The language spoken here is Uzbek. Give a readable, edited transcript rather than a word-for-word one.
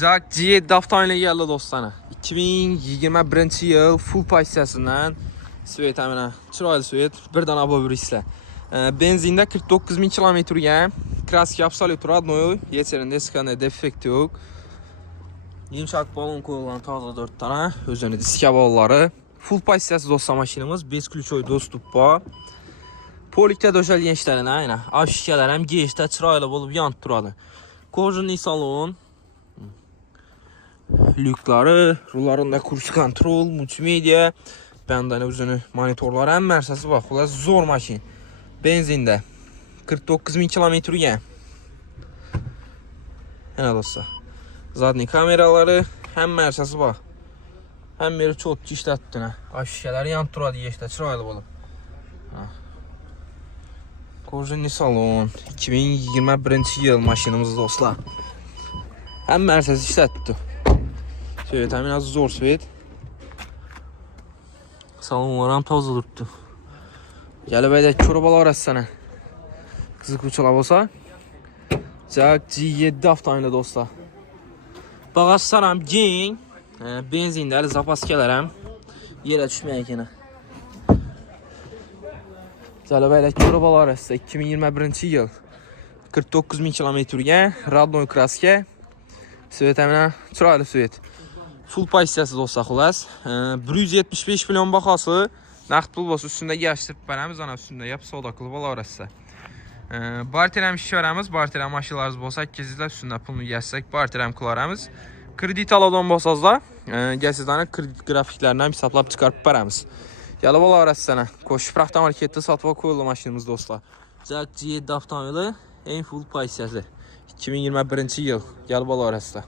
Jack G7 avtomobiliga geldi dostlar. 2021 yıl full paysiyasından Svet amına. Chiroyli Svet, birdan abo birisizlar. Benzinda 49.000 kilometrga, kraska absolut родной, yeterinde hech qanday defekt yo'q. Yumshoq balon qo'yilgan toza 4 tane, o'zini diska bollari. Full paysiyasi dostlar mashinamiz, 5 ключой достуp bor. Polikda döşəlgan işlərini, ayna. Ashikalar ham geshda chiroyli bo'lib yonib turadi. Kojinli salon. Lüklari, rullarında kurs kontrol, multimedia, bendane o'zini monitorlari ham narsasi bor. Xullas zo'r mashin. Benzinda 49.000 kilometrga. Ana do'stlar. Zadniy kameralari hamma narsasi bor. Hammani cho'tki ishlatdina. Ashikalar yonib turadi geshda chiroyli bo'lib. Kojinli salon, 2021 yıl mashinamiz do'stlar. Hamma narsasi ishlatdi. Svet ham az zo'r svet. Salonlar ham toza turibdi. Galabayda ko'rib olasizlar. Qiziquvchilar bo'lsa, Jack G7 avtomobili do'stlar. Bagajlar ham keng, benzinlar, zapaskalar ham yerga tushmaydi ekan. Galabayda ko'rib olasizlar. 2021 yıl 49.000 kilometrga, родной kraska. Svet ham chiroyli svet. Full paysiyasi do'stlar xullas. 175 million bahosi. Naqd pul bo'lsa ustida yashirib beramiz, ana ustida yap savdo qilib olasizlar. Barter ham ishlaramiz, barter ham mashinalarimiz bo'lsa, 800 ta ustida pulni yashirsak, barter ham qilaramiz. Kredit oladigan bo'lsangizlar, sizlarning kredit grafiklarini ham hisoblab chiqarib beramiz. Kelib olasizlar. Qo'shib avtomarketda sotib qo'yilgan mashinamiz do'stlar. Jack G7 avtomobili eng full paysiyasi. 2021 yıl. Kelib olasizlar.